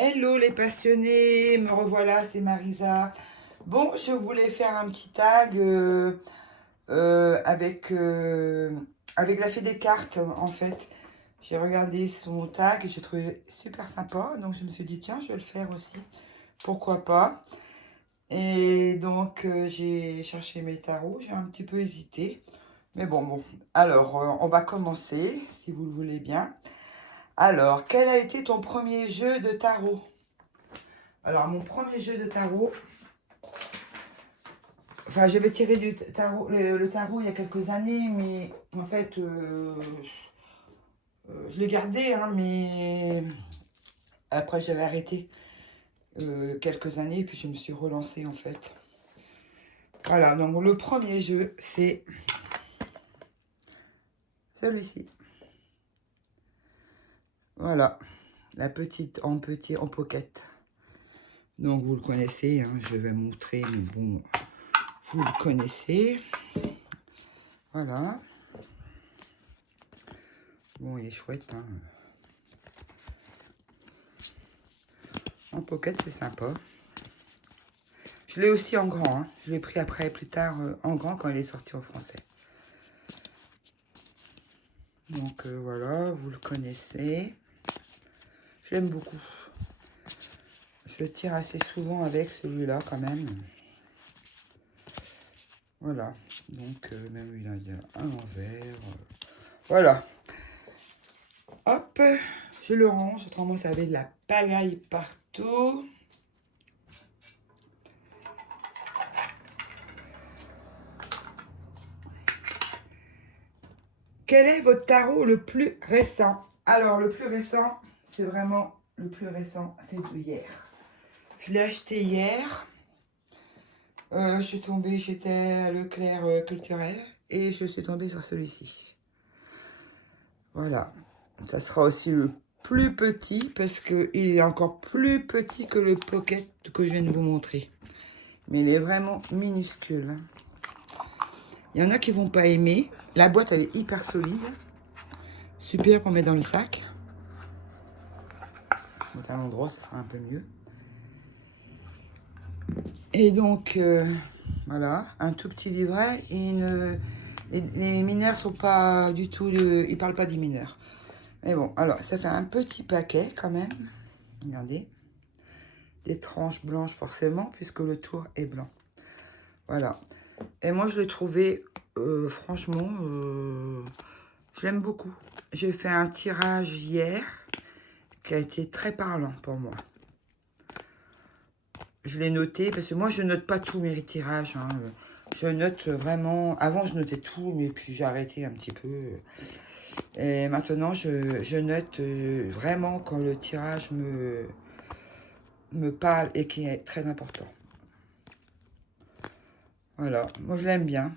Hello les passionnés, me revoilà, c'est Marisa. Bon, je voulais faire un petit tag avec la fée des cartes en fait. J'ai regardé son tag et j'ai trouvé super sympa, donc je me suis dit tiens, je vais le faire aussi, pourquoi pas. Et donc j'ai cherché mes tarots, j'ai un petit peu hésité, mais bon. Alors on va commencer si vous le voulez bien. Alors, quel a été ton premier jeu de tarot? Alors, mon premier jeu de tarot, enfin, j'avais tiré du tarot, le tarot il y a quelques années, mais en fait, je l'ai gardé, hein, mais après, j'avais arrêté quelques années, puis je me suis relancée, en fait. Voilà, donc le premier jeu, c'est celui-ci. Voilà, la petite en pocket. Donc, vous le connaissez, hein, je vais montrer, mais bon, vous le connaissez. Voilà. Bon, il est chouette, hein. En pocket, c'est sympa. Je l'ai aussi en grand, hein. Je l'ai pris après, plus tard, en grand, quand il est sorti en français. Donc, voilà, vous le connaissez. Je l'aime beaucoup. Je le tire assez souvent avec celui-là, quand même. Voilà. Donc, même il y a un envers. Voilà. Hop, je le range. Autrement, ça avait de la pagaille partout. Quel est votre tarot le plus récent? Alors, le plus récent, c'est vraiment le plus récent, c'est de hier. Je l'ai acheté hier. Je suis tombée, j'étais à Leclerc culturel et je suis tombée sur celui-ci. Voilà. Ça sera aussi le plus petit parce qu'il est encore plus petit que le pocket que je viens de vous montrer. Mais il est vraiment minuscule. Il y en a qui vont pas aimer. La boîte, elle est hyper solide. Super pour mettre dans le sac. À l'endroit, ça sera un peu mieux. Et donc, voilà, un tout petit livret. Et les mineurs sont pas du tout... ils parlent pas des mineurs. Mais bon, alors, ça fait un petit paquet quand même. Regardez. Des tranches blanches forcément, puisque le tour est blanc. Voilà. Et moi, je l'ai trouvé, franchement, je l'aime beaucoup. J'ai fait un tirage hier qui a été très parlant pour moi. Je l'ai noté, parce que moi, je note pas tous mes tirages. Hein. Je note vraiment... Avant, je notais tout, mais puis j'ai arrêté un petit peu. Et maintenant, je note vraiment quand le tirage me parle et qui est très important. Voilà, moi, je l'aime bien.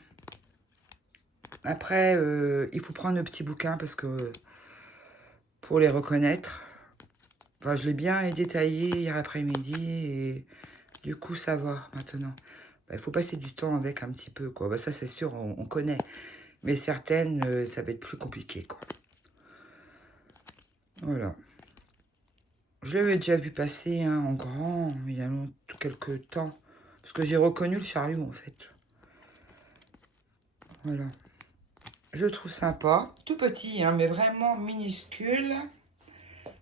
Après, il faut prendre le petit bouquin parce que pour les reconnaître, enfin, je l'ai bien détaillé hier après-midi et du coup, ça va maintenant. Il faut passer du temps avec un petit peu, quoi. Bah, ça, c'est sûr, on connaît. Mais certaines, ça va être plus compliqué, quoi. Voilà. Je l'avais déjà vu passer hein, en grand, il y a quelques temps. Parce que j'ai reconnu le chariot, en fait. Voilà. Je le trouve sympa. Tout petit, hein, mais vraiment minuscule.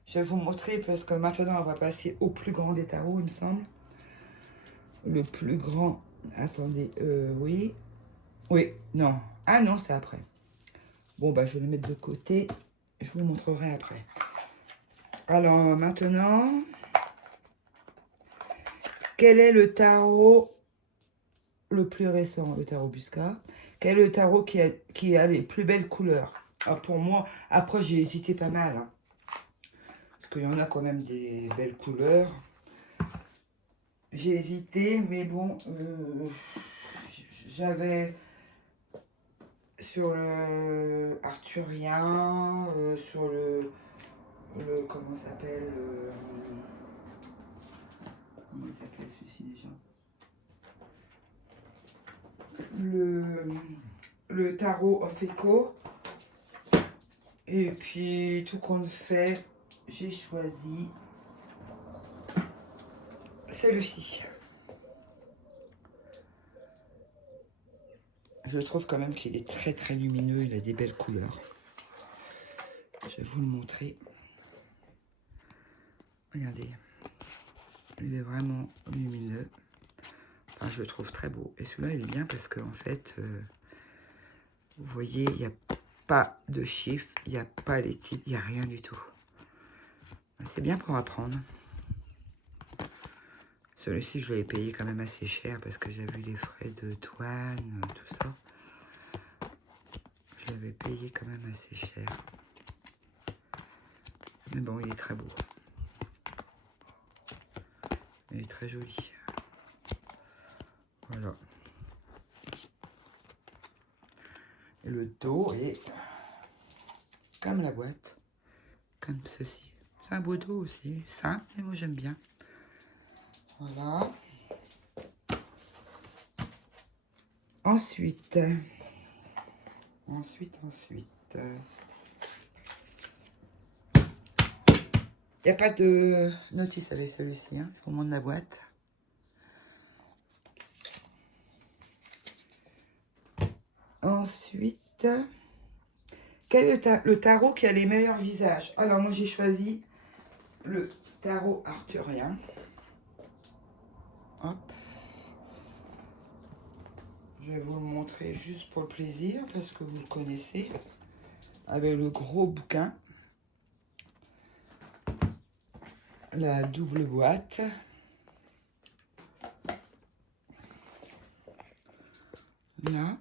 Je vais vous montrer parce que maintenant, on va passer au plus grand des tarots, il me semble. Le plus grand... Attendez, oui. Oui, non. Ah non, c'est après. Bon, bah, je vais le mettre de côté. Je vous le montrerai après. Alors, maintenant... Quel est le tarot le plus récent, le tarot Busca? Quel est le tarot qui a les plus belles couleurs? Alors, pour moi, après, j'ai hésité pas mal. Hein, parce qu'il y en a quand même des belles couleurs. J'ai hésité, mais bon, j'avais sur le arthurien, sur le comment ça s'appelle comment il s'appelle ceci déjà, le tarot of Echo. Et puis tout compte fait, j'ai choisi celui-ci. Je trouve quand même qu'il est très très lumineux, il a des belles couleurs. Je vais vous le montrer. Regardez, il est vraiment lumineux. Enfin, je le trouve très beau. Et celui-là, il est bien parce qu'en fait, vous voyez, il n'y a pas de chiffres, il n'y a pas les titres, il n'y a rien du tout. C'est bien pour apprendre. Celui-ci, je l'avais payé quand même assez cher parce que j'ai vu les frais de douane, tout ça. Je l'avais payé quand même assez cher. Mais bon, il est très beau. Il est très joli. Voilà. Et le dos est comme la boîte. Comme ceci. C'est un beau dos aussi. Simple, mais moi j'aime bien. Voilà. Ensuite. Il n'y a pas de notice avec celui-ci. Hein. Je vous montre la boîte. Ensuite, quel est le tarot qui a les meilleurs visages? Alors, moi, j'ai choisi le tarot arthurien. Hop. Je vais vous le montrer juste pour le plaisir, parce que vous le connaissez. Avec le gros bouquin. La double boîte. Là.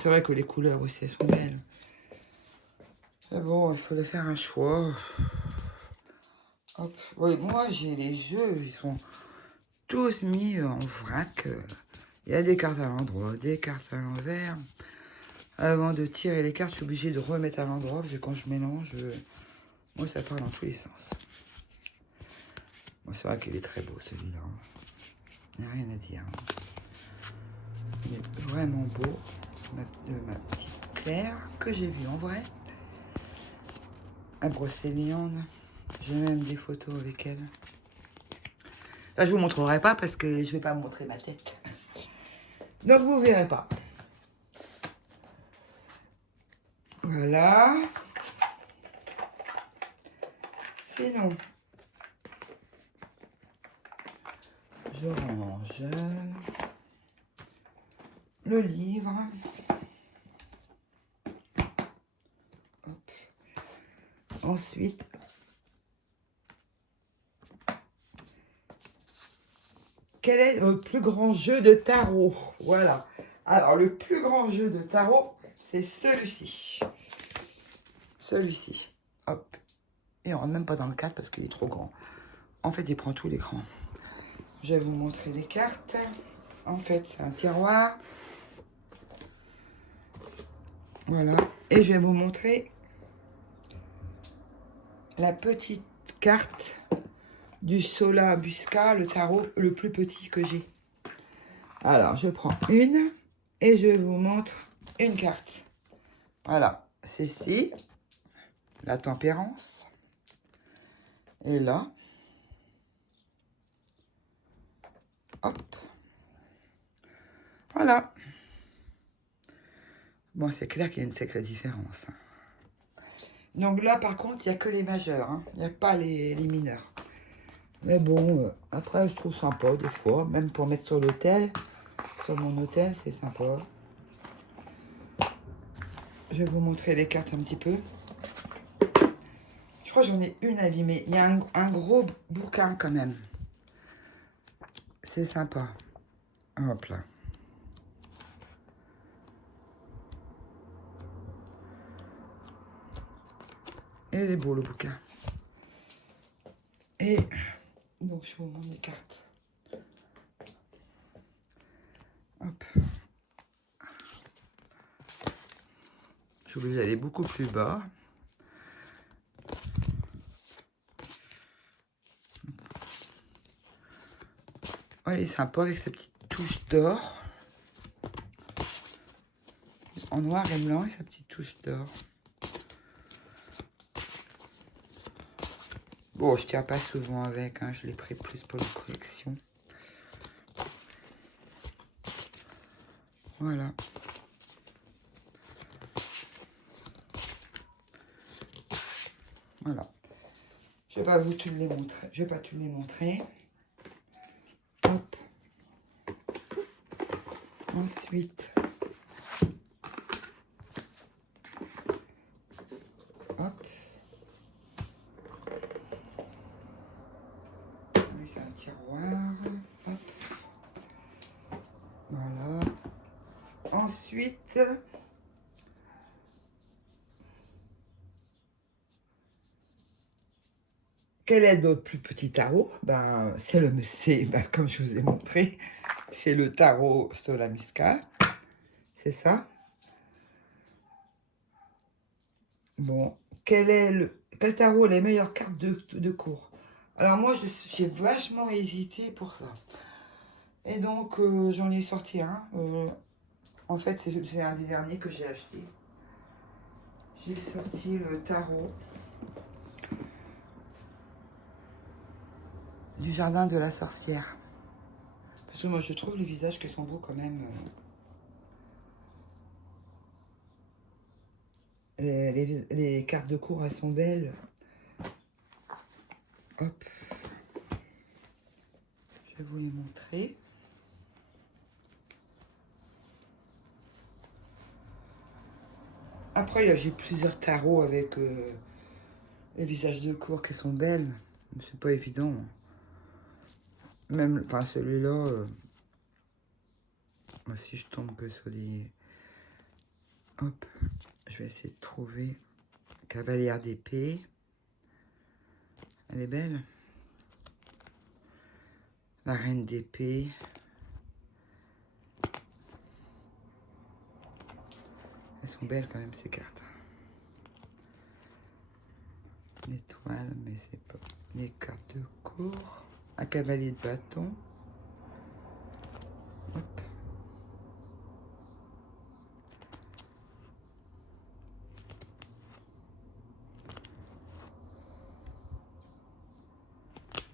C'est vrai que les couleurs aussi, elles sont belles. Mais bon, il faut faire un choix. Hop. Oui, moi, j'ai les jeux, ils sont tous mis en vrac. Il y a des cartes à l'endroit, des cartes à l'envers. Avant de tirer les cartes, je suis obligée de remettre à l'endroit, parce que quand je mélange, moi, ça part dans tous les sens. Bon, c'est vrai qu'il est très beau, celui-là. Il n'y a rien à dire. Il est vraiment beau. Ma petite Claire, que j'ai vue en vrai. À Brocéliande. J'ai même des photos avec elle. Là, je vous montrerai pas parce que je vais pas montrer ma tête. Donc, vous verrez pas. Voilà. Sinon, je range le livre. Hop. Ensuite, quel est le plus grand jeu de tarot? Voilà. Alors, le plus grand jeu de tarot, c'est celui-ci. Celui-ci. Hop. Et on rentre même pas dans le cadre parce qu'il est trop grand. En fait, il prend tout l'écran. Je vais vous montrer les cartes. En fait, c'est un tiroir. Voilà. Et je vais vous montrer la petite carte du Sola Busca, le tarot le plus petit que j'ai. Alors, je prends une et je vous montre une carte. Voilà. C'est ici. La tempérance. Et là. Hop. Voilà. Bon, c'est clair qu'il y a une sacrée différence. Donc là, par contre, il n'y a que les majeurs. Hein. Il n'y a pas les mineurs. Mais bon, après, je trouve sympa des fois. Même pour mettre sur l'hôtel. Sur mon hôtel, c'est sympa. Je vais vous montrer les cartes un petit peu. Je crois que j'en ai une abîmée. Il y a un gros bouquin quand même. C'est sympa. Hop là. Et il est beau le bouquin. Et donc je vous montre les cartes. Hop. Je suis obligée d'aller beaucoup plus bas. Oh, il est sympa avec sa petite touche d'or. En noir et blanc et sa petite touche d'or. Bon, je tiens pas souvent avec, hein, je l'ai pris plus pour la collection. Voilà. Voilà. Je vais pas vous tous les montrer. Je vais pas tous les montrer. Hop. Ensuite. Hop. Oui, c'est un tiroir. Hop. Voilà. Ensuite. Quel est notre plus petit tarot? Ben, c'est comme je vous ai montré, c'est le tarot Solamisca. C'est ça. Bon, quel tarot a les meilleures cartes de cours? Alors moi, j'ai vachement hésité pour ça. Et donc, j'en ai sorti un. En fait, c'est un des derniers que j'ai acheté. J'ai sorti le tarot du jardin de la sorcière. Parce que moi, je trouve les visages qui sont beaux quand même. Les cartes de cours, elles sont belles. Hop. Je vais vous les montrer. Après, j'ai plusieurs tarots avec les visages de cours qui sont belles. C'est pas évident. Même, enfin, celui-là, moi, si je tombe que sur des... Hop, je vais essayer de trouver Cavalière d'épée. Elle est belle. La reine d'épée. Elles sont belles quand même, ces cartes. L'étoile, mais c'est pas... Les cartes de cours. Un cavalier de bâton. Hop.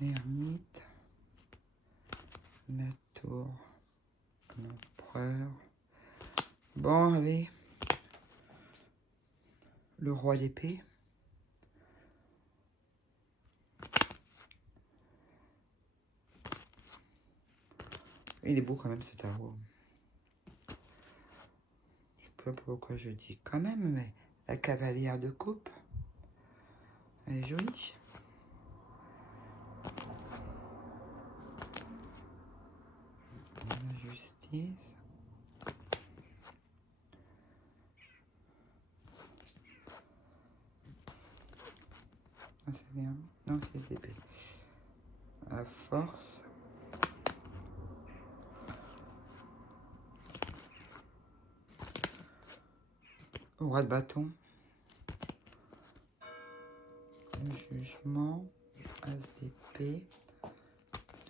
L'ermite. La tour. L'empereur. Bon, allez. Le roi d'épée. Il est beau quand même ce tarot. Je sais pas pourquoi je dis quand même, mais la cavalière de coupe. Elle est jolie. La justice. Ah, c'est bien. Non, c'est d'épée. La force. Roi de bâton. Le jugement. As d'épée.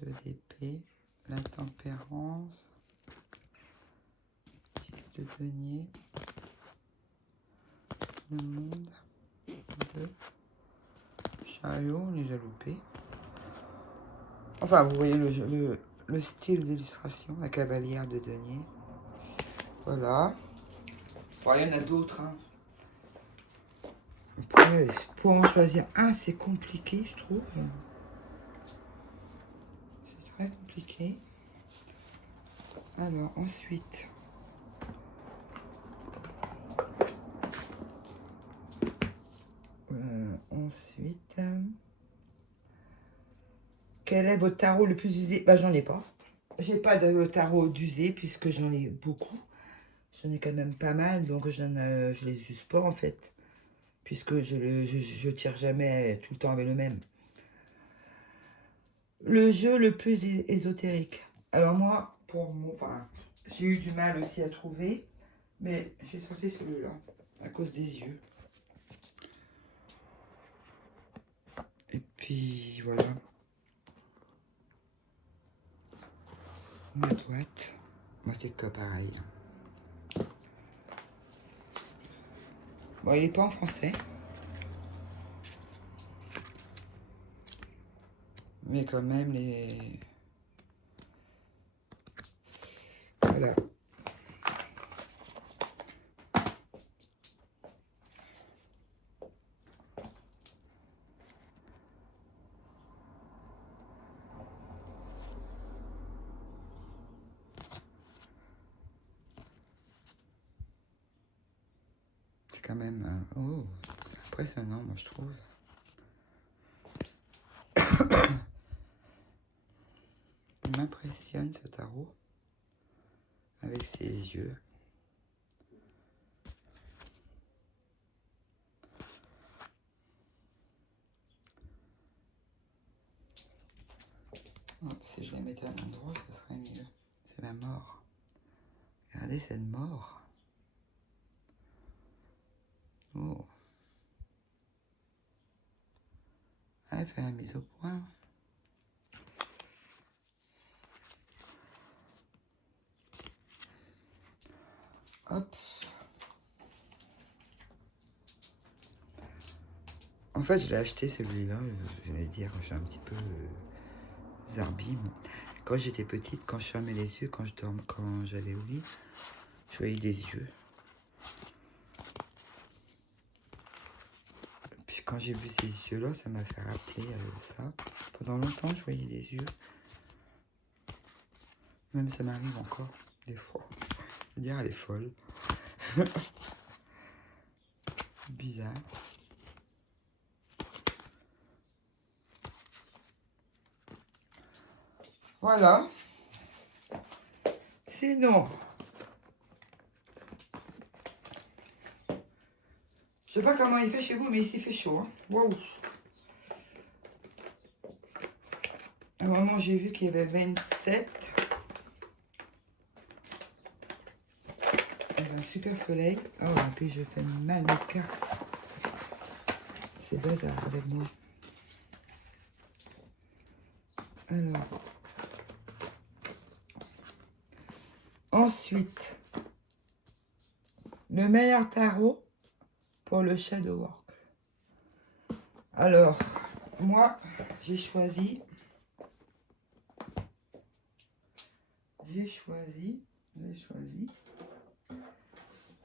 2 d'épée. La tempérance. 10 de denier. Le monde. 2. Chariot, on les a loupés. Enfin, vous voyez le style d'illustration, la cavalière de denier. Voilà. Bon, il y en a d'autres. Hein. Après, pour en choisir un, c'est compliqué, je trouve. C'est très compliqué. Alors, ensuite... quel est votre tarot le plus usé? Bah, j'en ai pas. J'ai pas de tarot d'usé puisque j'en ai beaucoup. J'en ai quand même pas mal, donc je les use pas en fait. Puisque je tire jamais tout le temps avec le même. Le jeu le plus ésotérique. Alors moi, enfin, j'ai eu du mal aussi à trouver. Mais j'ai sorti celui-là à cause des yeux. Et puis voilà. Ma boîte. Moi c'est que pareil. Bon, il n'est pas en français. Mais quand même, les... Voilà. C'est quand même... oh, c'est impressionnant, moi, je trouve. Il m'impressionne, ce tarot. Avec ses yeux. Oh, si je les mettais à l'endroit, ce serait mieux. C'est la mort. Regardez cette mort. Oh. Ah, elle fait la mise au point. Hop. En fait, je l'ai acheté celui-là. Je vais dire, j'ai un petit peu zarbi. Quand j'étais petite, quand je fermais les yeux, quand j'allais au lit, je voyais des yeux. Puis quand j'ai vu ces yeux-là, ça m'a fait rappeler ça. Pendant longtemps, je voyais des yeux. Même ça m'arrive encore, des fois. Je veux dire, elle est folle. Bizarre. Voilà. Sinon, je sais pas comment il fait chez vous, mais ici il fait chaud. Hein. Waouh. À un moment, j'ai vu qu'il y avait 27. Il y avait un super soleil. Oh, et puis je fais mal au cœur. C'est bazar avec moi. Alors. Ensuite, le meilleur tarot pour le shadow work. Alors, moi, j'ai choisi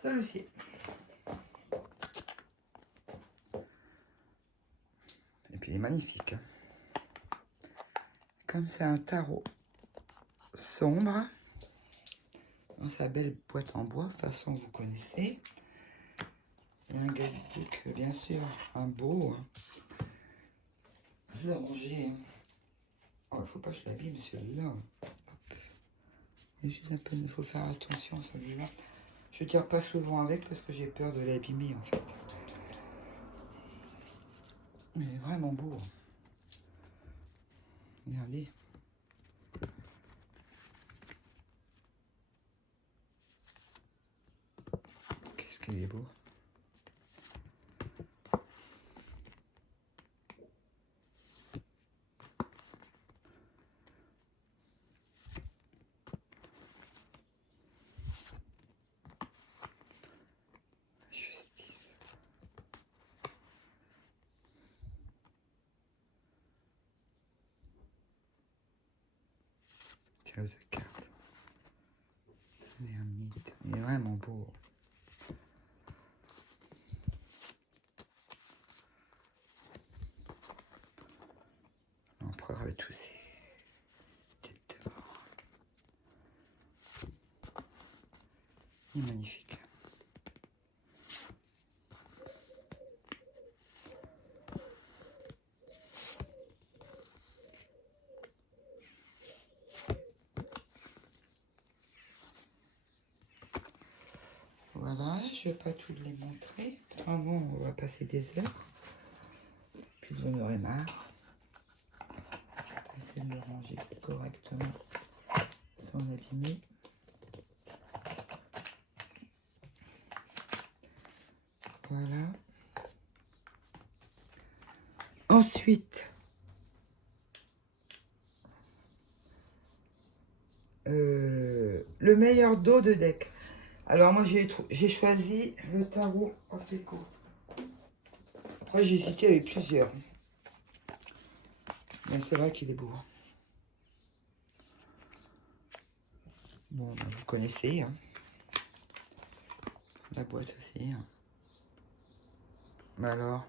celui-ci. Et puis, il est magnifique. Comme c'est un tarot sombre, dans sa belle boîte en bois, de toute façon, vous connaissez. Il y a un guidebook, bien sûr, un beau. Je l'ai rangé. Oh, il ne faut pas que je l'abîme, celui-là. Il juste un peu, il faut faire attention à celui-là. Je ne tire pas souvent avec parce que j'ai peur de l'abîmer, en fait. Mais il est vraiment beau. Regardez. Qu'est-ce qu'il est beau. Justice. Tirage de cartes. L'ermite. Il est vraiment beau. L'empereur avec tous ses têtes d'or. Il est magnifique. Voilà, je ne vais pas tout les montrer. Vraiment, on va passer des heures. Puis vous en aurez marre. Essayez de le ranger correctement sans l'abîmer. Voilà. Ensuite, le meilleur dos de deck. Alors moi j'ai choisi le tarot Afeco. Après j'ai hésité avec plusieurs. Mais c'est vrai qu'il est beau. Bon, bah, vous connaissez. Hein. La boîte aussi. Hein. Bah alors.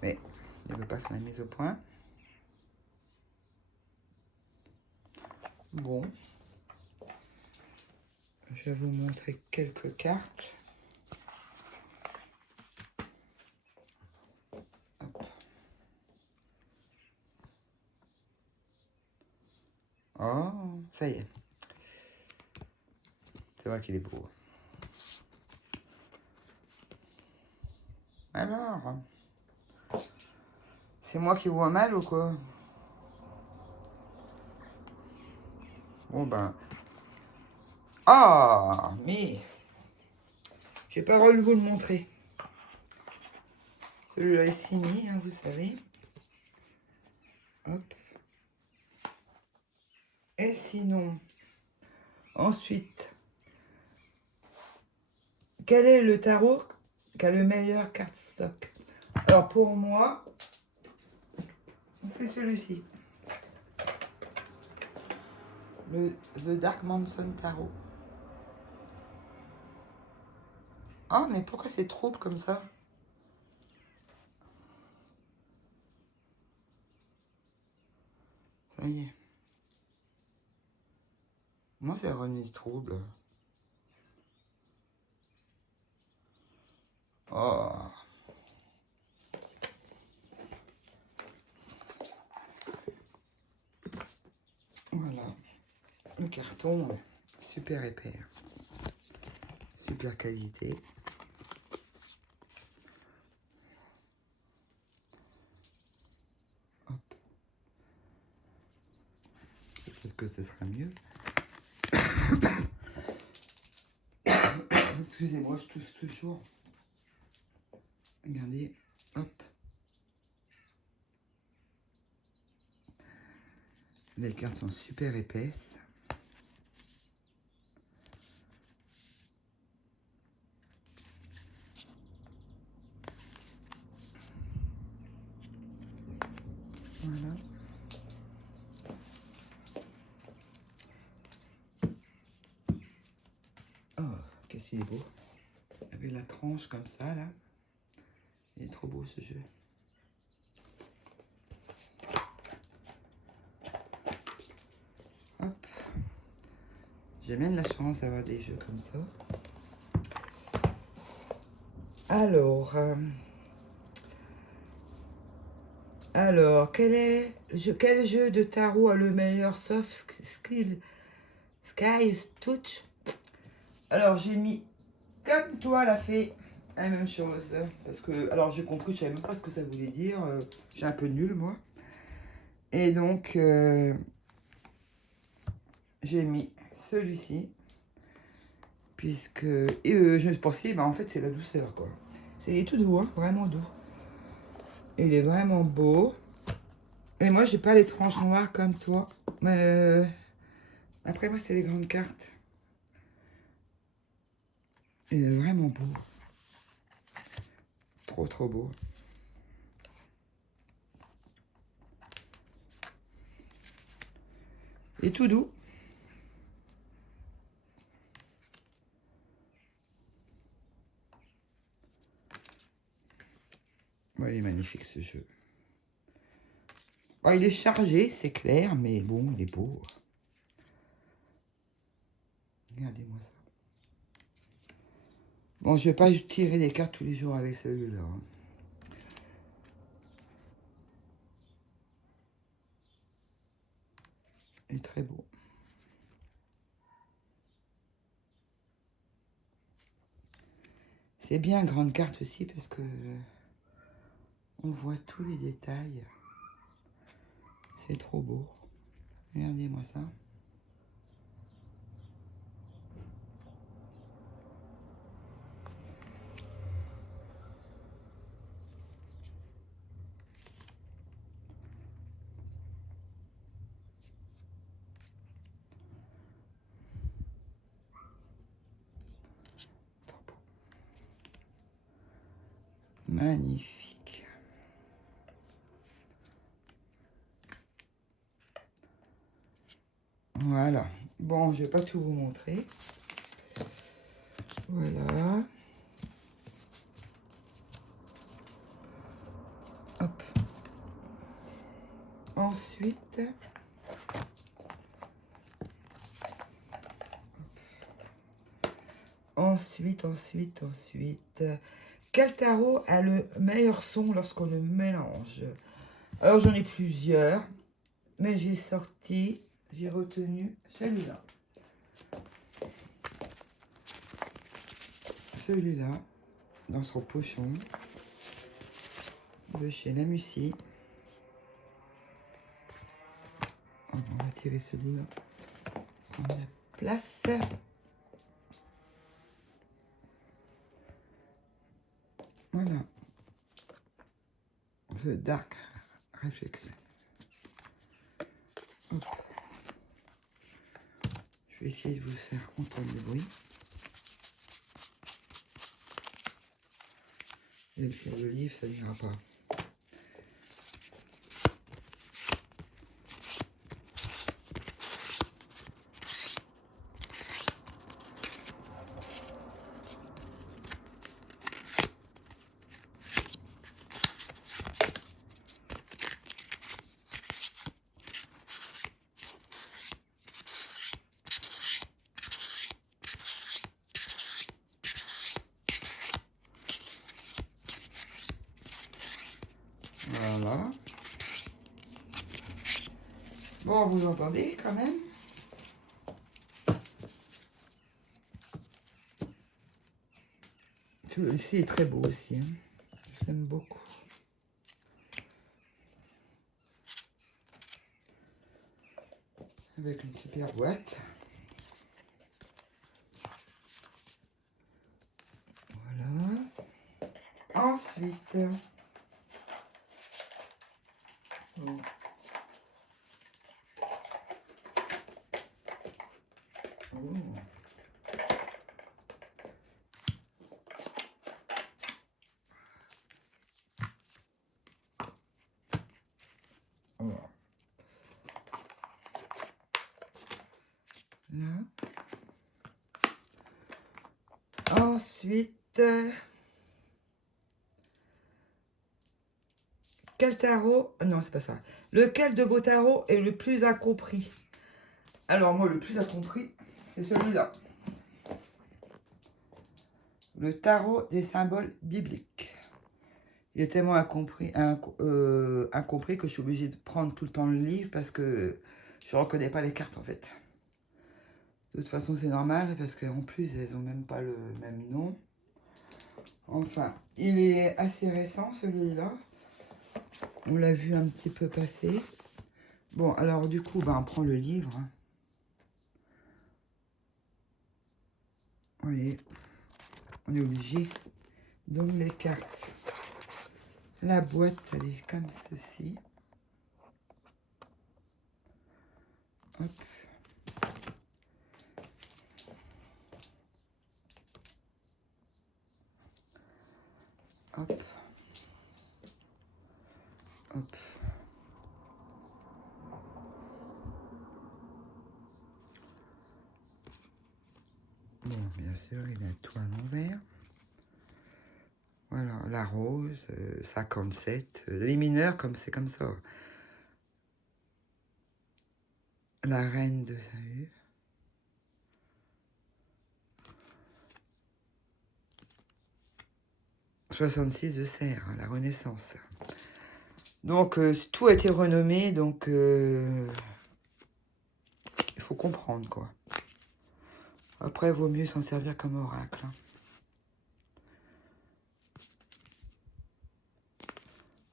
Mais il ne veut pas faire la mise au point. Bon. Je vais vous montrer quelques cartes. Hop. Oh, ça y est. C'est vrai qu'il est beau. Alors, c'est moi qui vois mal ou quoi? Bon ben... Ah, mais... J'ai pas le droit de vous le montrer. Celui-là est signé, hein, vous savez. Hop. Et sinon, ensuite, quel est le tarot qui a le meilleur cardstock? Alors pour moi, c'est celui-ci. Le The Dark Mansion Tarot. Ah, mais pourquoi c'est trouble comme ça? Ça y est. Moi, c'est remis trouble. Oh. Voilà. Le carton, super épais. Super qualité. Hop. Peut-être que ce sera mieux. Excusez-moi, je tousse toujours. Regardez, hop. Les cartes sont super épaisses. Voilà. Oh, qu'est-ce qu'il est beau. Avec la tranche comme ça, là. Il est trop beau, ce jeu. Hop. J'ai même la chance d'avoir des jeux comme ça. Alors, quel jeu de tarot a le meilleur soft skill? Sky Touch. Alors, j'ai mis, comme toi l'a fait, la même chose. Parce que, alors j'ai compris, je savais même pas ce que ça voulait dire. J'ai un peu nul, moi. Et donc, j'ai mis celui-ci. Puisque, je pensais, bah, en fait, c'est la douceur, quoi. C'est tout doux, hein, vraiment doux. Il est vraiment beau. Et moi, j'ai pas les tranches noires comme toi. Mais après, moi, c'est les grandes cartes. Il est vraiment beau. Trop, trop beau. Et tout doux. Ouais, il est magnifique, ce jeu. Oh, il est chargé, c'est clair, mais bon, il est beau. Regardez-moi ça. Bon, je vais pas tirer les cartes tous les jours avec celui-là. Hein. Il est très beau. C'est bien grande carte aussi parce que on voit tous les détails. C'est trop beau. Regardez-moi ça. Trop beau. Magnifique. Voilà. Bon, je vais pas tout vous montrer. Voilà. Hop. Ensuite, quel tarot a le meilleur son lorsqu'on le mélange? Alors, j'en ai plusieurs, mais j'ai retenu celui-là. Celui-là, dans son pochon, de chez Namussi. On va tirer celui-là. On la place. Voilà. The Dark Reflection. Hop. Je vais essayer de vous faire entendre le bruit. Et c'est le livre, ça n'ira pas. Voilà. Bon, vous entendez quand même? Celui-ci est très beau aussi. Hein. Je l'aime beaucoup. Avec une super boîte. Voilà. Ensuite. Bon. Oh. Oh. Là. Ensuite, quel tarot? Non, c'est pas ça. Lequel de vos tarots est le plus incompris? Alors, moi, le plus incompris, c'est celui-là. Le tarot des symboles bibliques. Il est tellement incompris que je suis obligée de prendre tout le temps le livre parce que je ne reconnais pas les cartes, en fait. De toute façon, c'est normal parce qu'en plus, elles n'ont même pas le même nom. Enfin, il est assez récent, celui-là. On l'a vu un petit peu passer. Bon, alors du coup, on prend le livre. Vous voyez, on est obligé. Donc, les cartes. La boîte, elle est comme ceci. Hop. Hop. Hop. Bon, bien sûr, il a tout à l'envers. Voilà, la rose, 57. Les mineurs, comme c'est comme ça. La reine de Saül. « 66 de Serre, la Renaissance. » Donc, tout a été renommé, donc il faut comprendre, quoi. Après, il vaut mieux s'en servir comme oracle. Hein.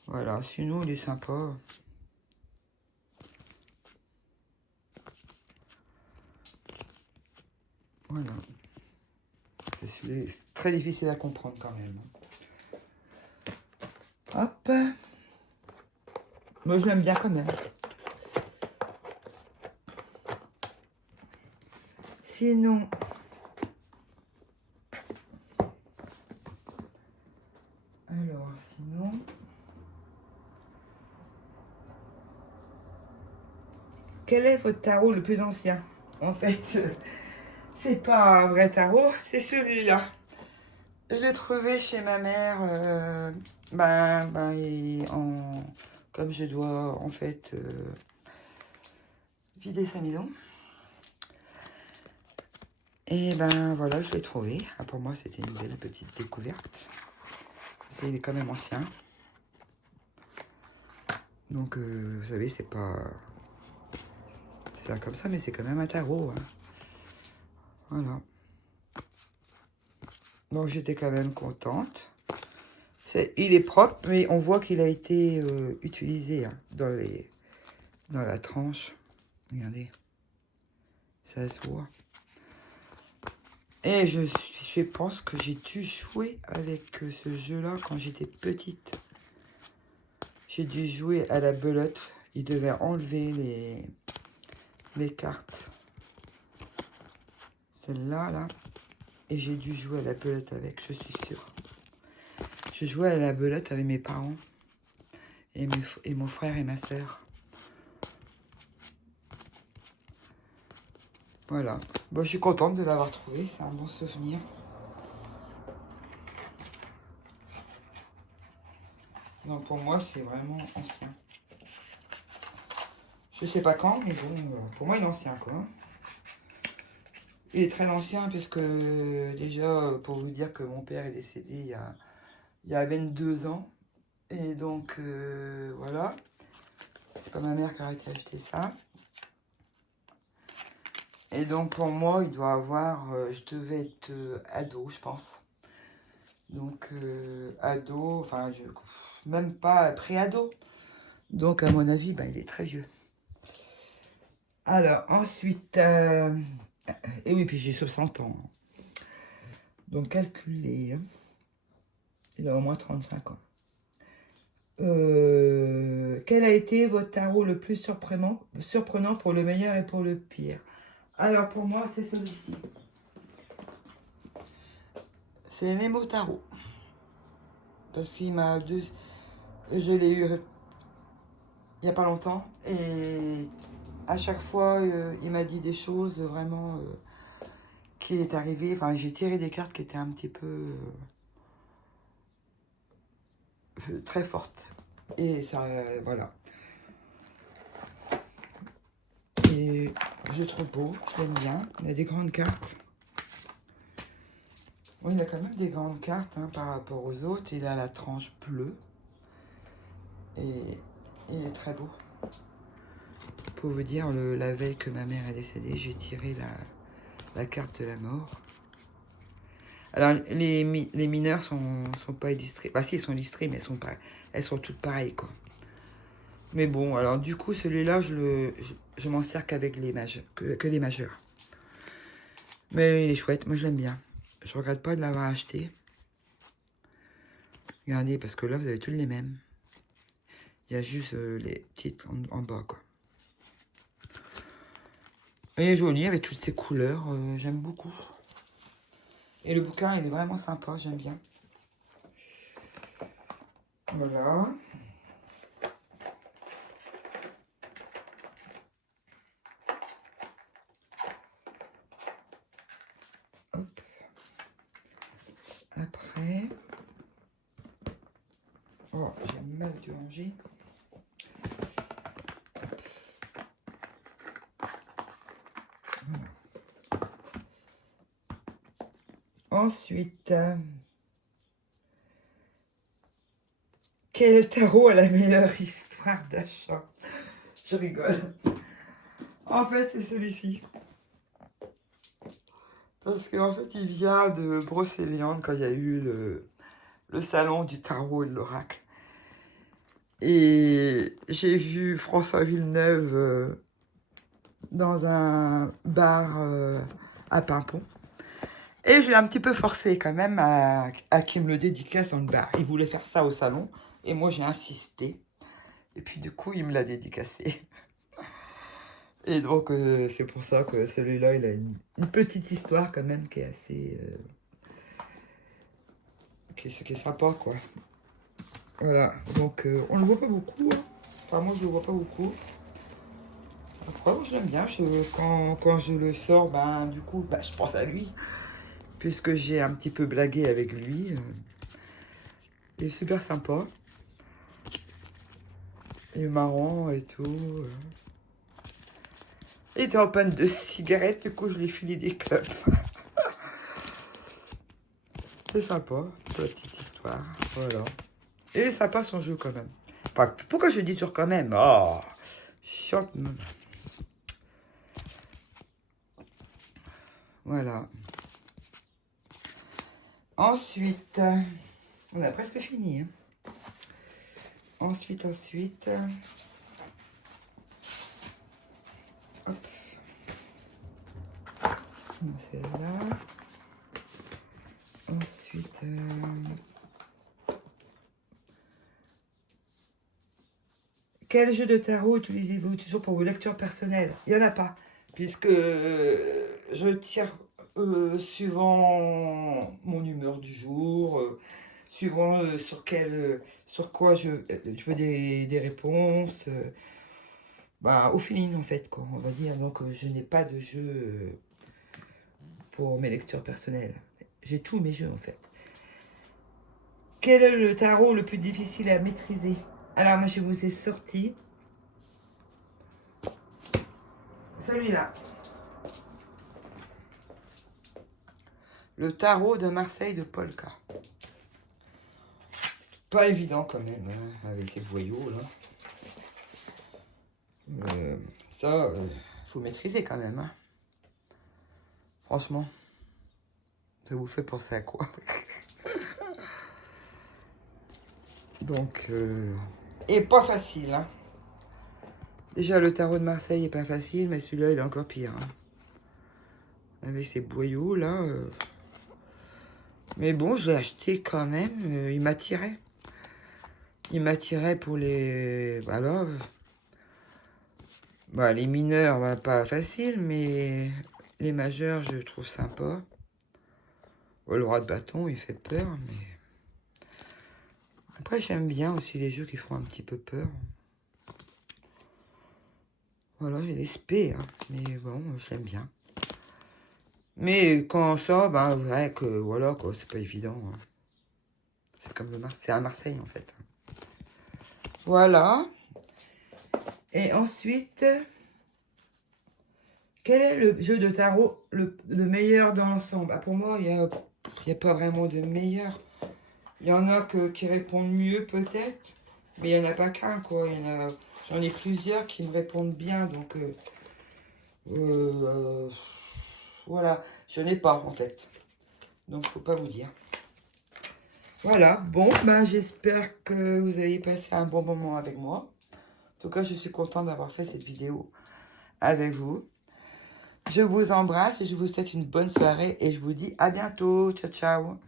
Voilà, sinon, il est sympa. Voilà. C'est très difficile à comprendre quand même. Hop. Moi, je l'aime bien quand même. Sinon... Alors, sinon... quel est votre tarot le plus ancien? En fait, c'est pas un vrai tarot, c'est celui-là. Je l'ai trouvé chez ma mère, comme je dois en fait vider sa maison. Et ben voilà, je l'ai trouvé. Ah, pour moi, c'était une belle petite découverte. Il est quand même ancien. Donc, vous savez, c'est pas ça comme ça, mais c'est quand même un tarot. Hein. Voilà. Donc, j'étais quand même contente. Il est propre, mais on voit qu'il a été utilisé hein, dans la tranche. Regardez, ça se voit. Et je pense que j'ai dû jouer avec ce jeu-là quand j'étais petite. J'ai dû jouer à la belote. Il devait enlever les cartes. Celle-là, là. Et j'ai dû jouer à la belote avec, je suis sûre. Je jouais à la belote avec mes parents. Et mon frère et ma soeur. Voilà. Bon, je suis contente de l'avoir trouvé. C'est un bon souvenir. Donc pour moi, c'est vraiment ancien. Je sais pas quand, mais bon, pour moi, il est ancien, quoi. Il est très ancien, puisque déjà, pour vous dire que mon père est décédé il y a 22 ans. Et donc, voilà. C'est pas ma mère qui a arrêté d'acheter ça. Et donc, pour moi, il doit avoir... je devais être ado, je pense. Donc, ado, enfin, même pas pré-ado. Donc, à mon avis, il est très vieux. Alors, ensuite... et oui, puis j'ai 60 ans. Donc, calculez. Hein. Il a au moins 35 ans. Quel a été votre tarot le plus surprenant pour le meilleur et pour le pire? Alors, pour moi, c'est celui-ci. C'est Nemo Tarot. Parce qu'il m'a... Je l'ai eu il n'y a pas longtemps. Et à chaque fois, il m'a dit des choses vraiment qui est arrivé. Enfin, j'ai tiré des cartes qui étaient un petit peu très fortes. Et ça, voilà. Et je trouve beau, j'aime bien. Il y a des grandes cartes. Oui, il a quand même des grandes cartes hein, par rapport aux autres. Il a la tranche bleue. Et il est très beau. Pour vous dire, la veille que ma mère est décédée, j'ai tiré la carte de la mort. Alors, les mineurs sont pas illustrés. Bah si, ils sont illustrés, mais elles sont toutes pareilles, quoi. Mais bon, alors du coup, celui-là, je m'en sers qu'avec les majeurs, que les majeurs. Mais il est chouette, moi je l'aime bien. Je regrette pas de l'avoir acheté. Regardez, parce que là, vous avez tous les mêmes. Il y a juste les titres en bas, quoi. Il est joli avec toutes ces couleurs, j'aime beaucoup. Et le bouquin, il est vraiment sympa, j'aime bien. Voilà. Hop. Après. Oh, j'ai mal dû ranger. Voilà. Ensuite, quel tarot a la meilleure histoire d'achat? Je rigole. En fait, c'est celui-ci. Parce qu'en fait, il vient de Brocéliande quand il y a eu le salon du tarot et de l'oracle. Et j'ai vu François Villeneuve dans un bar à Pimpon. Et je l'ai un petit peu forcé quand même à qu'il me le dédicace dans le bar. Il voulait faire ça au salon. Et moi, j'ai insisté. Et puis, du coup, il me l'a dédicacé. Et donc, c'est pour ça que celui-là, il a une petite histoire quand même qui est assez... qui est sympa, quoi. Voilà. Donc, on le voit pas beaucoup. Hein. Enfin, moi, je le vois pas beaucoup. Après, je l'aime bien. Quand je le sors, ben, du coup, ben, je pense à lui. Puisque j'ai un petit peu blagué avec lui. Il est super sympa. Il est marrant et tout. Il était en panne de cigarettes, du coup, je lui ai filé des clopes. C'est sympa, la petite histoire. Voilà. Et sympa son jeu quand même. Enfin, pourquoi je dis toujours quand même? Oh, chiante. Voilà. Ensuite, on a presque fini. Hein. Ensuite. Hop. C'est là. Ensuite, quel jeu de tarot utilisez-vous toujours pour vos lectures personnelles? Il n'y en a pas, puisque je tire suivant mon humeur du jour, suivant sur quoi je veux des réponses, bah, au feeling en fait, quoi, on va dire. Donc je n'ai pas de jeu pour mes lectures personnelles. J'ai tous mes jeux en fait. Quel est le tarot le plus difficile à maîtriser? Alors moi je vous ai sorti celui-là. Le tarot de Marseille de Polka. Pas évident quand même, hein, avec ces voyaux là. Ça, faut maîtriser quand même. Hein. Franchement, ça vous fait penser à quoi? Donc, et pas facile. Hein. Déjà, le tarot de Marseille est pas facile, mais celui-là, il est encore pire. Hein. Avec ces boyaux là. Mais bon, je l'ai acheté quand même. Il m'attirait. Il m'attirait pour les... Voilà. Bah, les mineurs, bah, pas facile, mais les majeurs, je trouve sympa. Le roi de bâton, il fait peur, mais... Après, j'aime bien aussi les jeux qui font un petit peu peur. Voilà, j'ai des spé, hein, mais bon, j'aime bien. Mais quand ça, ben, vrai que, voilà, quoi, c'est pas évident. Hein. C'est comme c'est à Marseille, en fait. Voilà. Et ensuite, quel est le jeu de tarot le meilleur dans l'ensemble? Ah, pour moi, il n'y a pas vraiment de meilleur. Il y en a qui répondent mieux, peut-être. Mais il n'y en a pas qu'un, quoi. J'en ai plusieurs qui me répondent bien, donc... voilà, je n'ai pas, en fait. Donc, faut pas vous dire. Voilà, bon, ben, j'espère que vous avez passé un bon moment avec moi. En tout cas, je suis contente d'avoir fait cette vidéo avec vous. Je vous embrasse et je vous souhaite une bonne soirée et je vous dis à bientôt. Ciao, ciao.